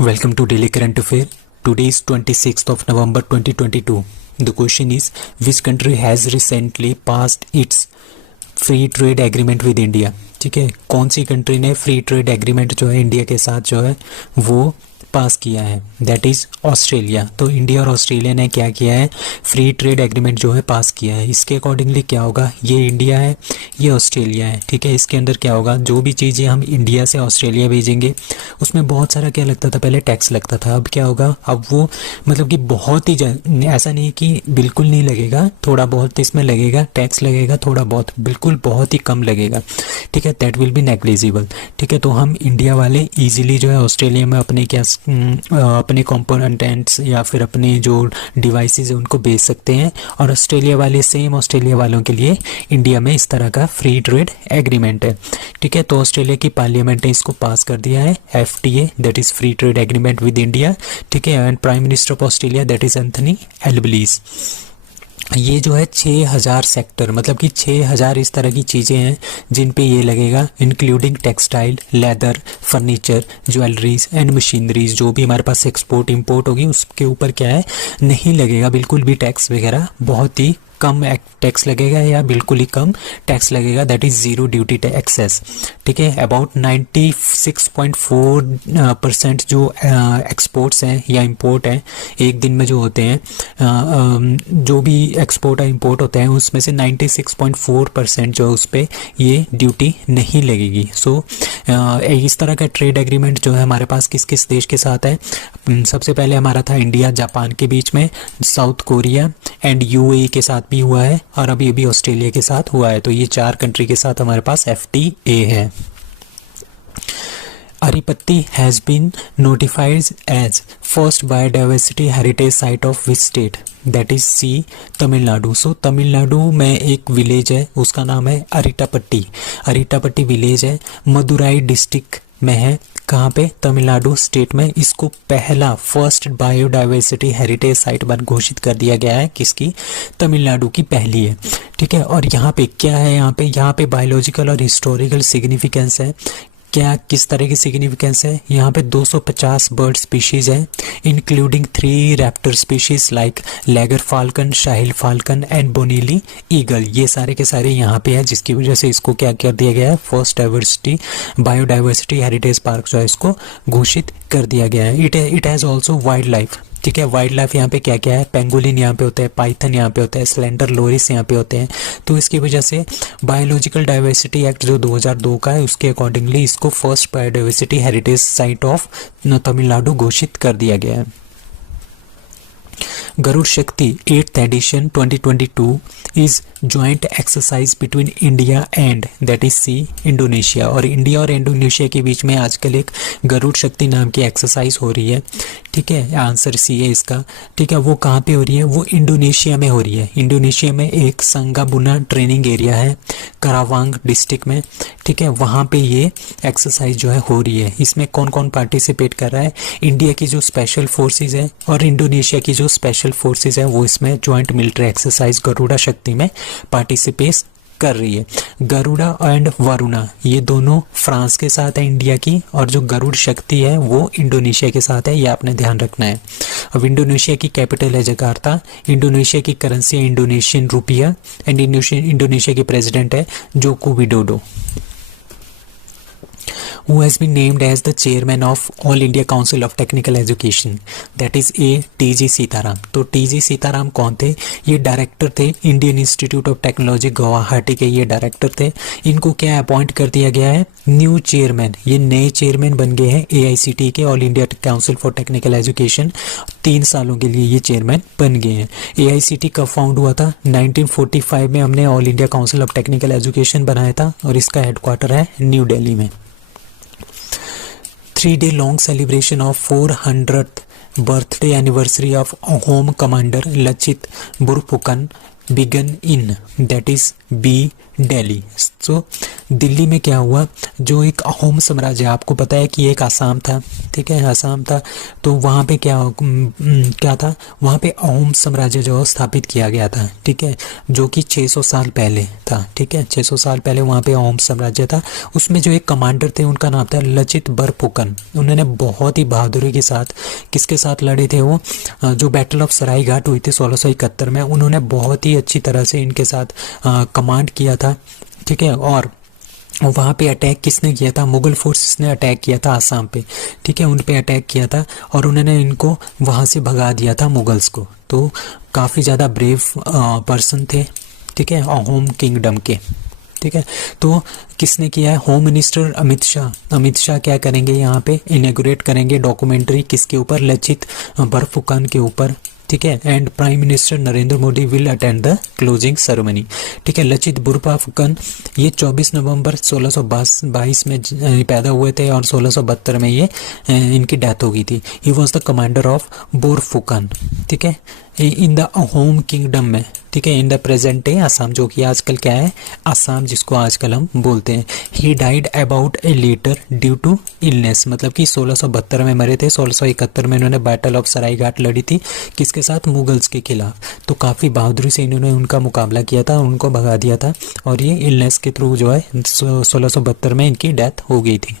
Welcome to Daily Current Affair. Today is 26th of November 2022. The question is, which country has recently passed its free trade agreement with India? ठीक है, कौन सी country ने free trade agreement जो है India के साथ जो है वो पास किया है? That is Australia. तो इंडिया और ऑस्ट्रेलिया ने क्या किया है? फ्री ट्रेड एग्रीमेंट जो है पास किया है. इसके अकॉर्डिंगली क्या होगा, ये इंडिया है, ये ऑस्ट्रेलिया है. ठीक है, इसके अंदर क्या होगा, जो भी चीज़ें हम इंडिया से ऑस्ट्रेलिया भेजेंगे उसमें बहुत सारा क्या लगता था, पहले टैक्स लगता था. अब क्या होगा, अब वो मतलब कि बहुत ही ऐसा नहीं कि बिल्कुल नहीं लगेगा, थोड़ा बहुत इसमें लगेगा, टैक्स लगेगा थोड़ा बहुत, बिल्कुल बहुत ही कम लगेगा. ठीक है, दैट विल बी नेग्लिजिबल. ठीक है, तो हम इंडिया वाले ईजिली जो है ऑस्ट्रेलिया में अपने क्या अपने कंपोनेंट्स या फिर अपने जो डिवाइसेस है उनको बेच सकते हैं, और ऑस्ट्रेलिया वाले सेम ऑस्ट्रेलिया वालों के लिए इंडिया में इस तरह का फ्री ट्रेड एग्रीमेंट है. ठीक है, तो ऑस्ट्रेलिया की पार्लियामेंट ने इसको पास कर दिया है, FTA that is free trade agreement with India. ठीक है, and prime minister of Australia that is Anthony Albanese. ये जो है 6000 सेक्टर, मतलब कि 6000 इस तरह की चीज़ें हैं जिन पे ये लगेगा, including textile, leather, furniture, jewelleries and machineries. जो भी हमारे पास एक्सपोर्ट इंपोर्ट होगी उसके ऊपर क्या है, नहीं लगेगा बिल्कुल भी टैक्स वगैरह, बहुत ही कम टैक्स लगेगा या बिल्कुल ही कम टैक्स लगेगा. That is zero duty access. ठीक है, अबाउट 96.4% जो एक्सपोर्ट्स हैं या इंपोर्ट हैं एक दिन में जो होते हैं, जो भी एक्सपोर्ट और इंपोर्ट होते हैं उसमें से 96.4% जो उस पर ये ड्यूटी नहीं लगेगी. सो इस तरह का ट्रेड एग्रीमेंट जो है हमारे पास किस किस देश के साथ है? सबसे पहले हमारा था इंडिया जापान के बीच में, साउथ कोरिया एंड UAE के साथ भी हुआ है, और अभी ऑस्ट्रेलिया के साथ हुआ है. तो ये 4 कंट्री के साथ हमारे पास FTA है. Aripatti has been notified as first biodiversity heritage site of which state? That is C, Tamil Nadu. सो तमिलनाडु में एक विलेज है, उसका नाम है अरिटापट्टी. अरिटापट्टी विलेज है, मदुराई डिस्ट्रिक्ट में है. कहाँ पे? तमिलनाडु स्टेट में. इसको पहला फर्स्ट बायोडाइवर्सिटी हेरिटेज साइट पर घोषित कर दिया गया है. किसकी? तमिलनाडु की पहली है. ठीक है, और यहाँ पे क्या है, यहाँ पे बायोलॉजिकल और हिस्टोरिकल सिग्निफिकेंस है. क्या किस तरह की सिग्निफिकेंस है? यहाँ पे 250 बर्ड स्पीशीज़ है, including 3 raptor species like laggar falcon, shaheen falcon and Bonelli eagle. ये सारे के सारे यहाँ पे है, जिसकी वजह से इसको क्या कर दिया गया है, first diversity biodiversity heritage park जो है इसको घोषित कर दिया गया है. It has also wild life. ठीक है, वाइल्ड लाइफ यहाँ पे क्या क्या है, पेंगोलिन यहाँ पे होता है, पाइथन यहाँ पे होता है, स्लेंडर लोरिस यहाँ पे होते हैं. तो इसकी वजह से बायोलॉजिकल डाइवर्सिटी एक्ट जो 2002 का है उसके अकॉर्डिंगली इसको first biodiversity heritage site of Tamil Nadu घोषित कर दिया गया है. गरुड़ शक्ति 8th edition 2022 is joint exercise between India and that is C, Indonesia. और इंडिया और इंडोनेशिया के बीच में आजकल एक गरुड़ शक्ति नाम की एक्सरसाइज हो रही है. ठीक है, आंसर C है इसका. ठीक है, वो कहाँ पे हो रही है? वो इंडोनेशिया में हो रही है. इंडोनेशिया में एक संगाबुना ट्रेनिंग एरिया है करावांग डिस्ट्रिक्ट में. ठीक है, वहाँ पे ये एक्सरसाइज जो है हो रही है. इसमें कौन कौन पार्टिसिपेट कर रहा है? इंडिया की जो स्पेशल फोर्सेज है और इंडोनेशिया की जो स्पेशल फोर्सेज है वो इसमें ज्वाइंट मिलिट्री एक्सरसाइज गरुड़ा शक्ति में पार्टिसिपेट कर रही है. गरुड़ा एंड वरुणा ये दोनों फ्रांस के साथ है इंडिया की, और जो गरुड़ शक्ति है वो इंडोनेशिया के साथ है, ये आपने ध्यान रखना है. अब इंडोनेशिया की कैपिटल है जकार्ता. इंडोनेशिया की करेंसी है इंडोनेशियन रुपया, एंड इंडोनेशिया के प्रेसिडेंट है Joko Widodo. Who has been named as the chairman of All India Council of Technical Education? That is A, TG Sitaram. तो TG सीताराम कौन थे? ये डायरेक्टर थे Indian institute of technology Guwahati के, ये डायरेक्टर थे. इनको क्या अपॉइंट कर दिया गया है? New chairman. ये नए चेयरमैन बन गए हैं AICT के, all India council for technical education. 3 सालों के लिए ये चेयरमैन बन गए हैं. AICT कब फाउंड हुआ था? 1945 में हमने all India council of technical education बनाया था, और इसका हेडक्वार्टर है न्यू दिल्ली में. 3-day long celebration of 400th birthday anniversary of Home Commander Lachit Borphukan began in, that is B Delhi. So Delhi में क्या हुआ, जो एक अहोम साम्राज्य, आपको पता है कि एक आसाम था, ठीक है, आसाम था, तो वहाँ पे क्या था, वहाँ पे अहोम साम्राज्य जो स्थापित किया गया था, ठीक है, जो कि 600 साल पहले था, ठीक है, 600 साल पहले वहाँ पे अहोम साम्राज्य था। उसमें जो एक कमांडर थे उनका नाम था लचित बरफुकन। उन्होंने बहुत ही बहादुरी के साथ, किसके साथ लड़े थे वो, जो बैटल ऑफ सराय घाट हुई थी 1671 में, उन्होंने बहुत ही अच्छी तरह से इनके साथ कमांड किया था, ठीक है। और वहाँ पे अटैक किसने किया था, मुगल फोर्सेस ने अटैक किया था आसाम पे, ठीक है, उन पे अटैक किया था और उन्होंने इनको वहाँ से भगा दिया था मुगल्स को। तो काफ़ी ज़्यादा ब्रेव पर्सन थे, ठीक है, अहोम किंगडम के, ठीक है। तो किसने किया है, होम मिनिस्टर अमित शाह। अमित शाह क्या करेंगे, यहाँ पे इनॉग्रेट करेंगे डॉक्यूमेंट्री, किसके ऊपर, लचित बरफुकन के ऊपर, ठीक है। And prime minister Narendra Modi will attend the closing ceremony, ठीक है। लचित बरफुकन ये 24 नवंबर 1622 में पैदा हुए थे और 1672 में ये इनकी डेथ हो गई थी। He was the commander of Borphukan, ठीक है, इन द अहोम किंगडम में, ठीक है, in the present day Assam, जो कि आजकल क्या है, आसाम जिसको आजकल हम बोलते हैं। He died about a later due to illness, मतलब कि 1672 में मरे थे, 1671 में इन्होंने बैटल ऑफ सराय घाट लड़ी थी, किसके साथ, मुगल्स के खिलाफ। तो काफ़ी बहादुरी से इन्होंने उनका मुकाबला किया था, उनको भगा दिया था और ये इलनेस के थ्रू जो है 1672 में इनकी डेथ हो गई थी।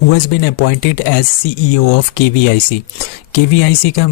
Who has been appointed as CEO of KVIC? KVIC का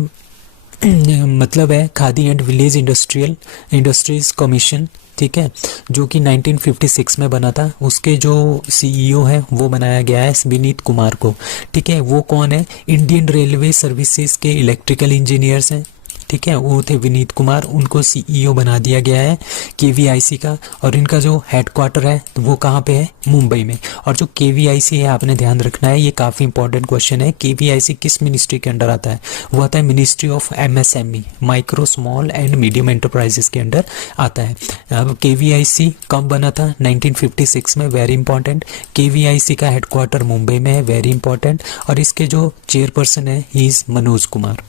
मतलब है khadi and village industries commission, ठीक है, जो कि 1956 में बना था। उसके जो सीईओ है वो बनाया गया है विनीत कुमार को, ठीक है। वो कौन है, इंडियन रेलवे सर्विसेज के इलेक्ट्रिकल इंजीनियर्स हैं, ठीक है, वो थे विनीत कुमार, उनको सीईओ बना दिया गया है केवीआईसी का। और इनका जो हेडक्वार्टर है वो कहाँ पे है, मुंबई में। और जो केवीआईसी है आपने ध्यान रखना है, ये काफ़ी इंपॉर्टेंट क्वेश्चन है, केवीआईसी किस मिनिस्ट्री के अंडर आता है, वो आता है ministry of MSME, micro small and medium enterprises के अंडर आता है। अब केवीआईसी कब बना था, 1956 में, वेरी इंपॉर्टेंट। केवीआईसी का हेडक्वार्टर मुंबई में है, वेरी इंपॉर्टेंट। और इसके जो चेयरपर्सन है ही इज़ मनोज कुमार।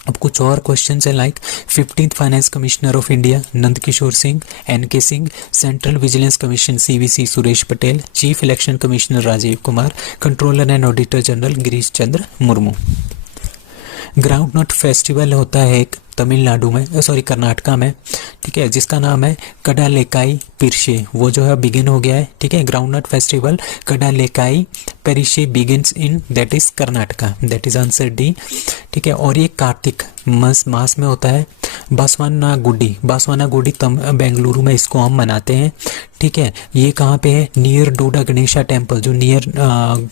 अब कुछ और क्वेश्चन है, like 15th finance commissioner of India Nand Kishore Singh, NK Singh, central vigilance commission CVC Suresh Patel, chief election commissioner Rajiv Kumar, controller and auditor general Girish Chandra Murmu. Ground nut festival होता है एक तमिलनाडु में, सॉरी कर्नाटका में, ठीक है, जिसका नाम है कडालेकाई पिरशे। वो जो है बिगिन हो गया है, ठीक है, ground nut festival Kadalekai Parishe begins in, that is Karnataka, that is answer D, ठीक है। और ये कार्तिक मास में होता है। बासवाना गुडी बेंगलुरु में इसको हम मनाते हैं, ठीक है। ये कहाँ पे है, नियर डोडा गणेशा टेम्पल, जो नियर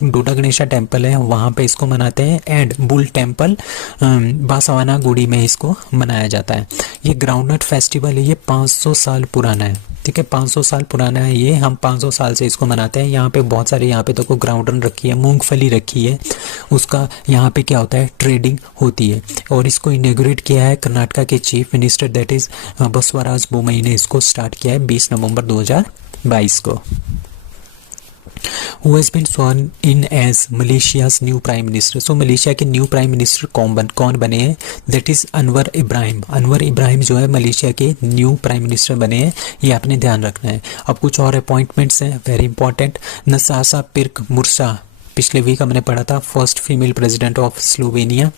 डोडा गणेशा टेम्पल है वहाँ पे इसको मनाते हैं। एंड बुल टेम्पल बासवाना गुडी में इसको मनाया जाता है। ये ग्राउंडनट फेस्टिवल है, ये 500 साल पुराना है, ठीक है, 500 साल पुराना है ये, हम 500 साल से इसको मनाते हैं। यहाँ पे बहुत सारे, यहाँ पे तो ग्राउंडन रखी है, मूंगफली रखी है, उसका यहाँ पे क्या होता है, ट्रेडिंग होती है। और इसको इनॉग्रेट किया है कर्नाटका के chief minister, that is Basavaraj Bommai ने इसको स्टार्ट किया है 20 नवंबर 2022 को। Who has been sworn in as Malaysia's new prime minister? So Malaysia के न्यू प्राइम मिनिस्टर कौन बने हैं, दैट इज अनवर इब्राहिम। अनवर इब्राहिम जो है मलेशिया के न्यू प्राइम मिनिस्टर बने हैं, ये आपने ध्यान रखना है। अब कुछ और अपॉइंटमेंट्स हैं वेरी इंपॉर्टेंट। नसासा पिर्क मुर्सा, पिछले वीक हमने पढ़ा था, first female president of Slovenia.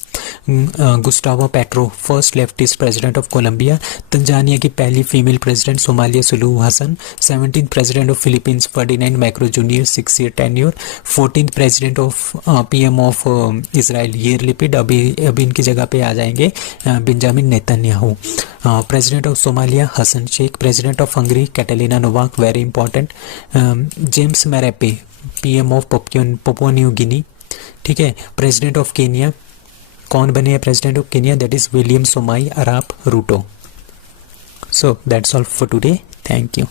Gustavo Petro, first leftist president of Colombia. Tanzania की पहली female president Somalia Suluhu Hassan. 17th president of Philippines Ferdinand Marcos junior, 6 year tenure. 14th president of PM of Israel Yair Lapid, अभी इनकी जगह पे आ जाएंगे Benjamin Netanyahu. President of Somalia Hassan Sheikh. President of Hungary Katalin Novak, very important. James Marape, PM of Papua New Guinea, ठीक है। President of Kenya, कौन बने हैं president of Kenya, that is William Samoei Arap Ruto. So that's all for today, thank you.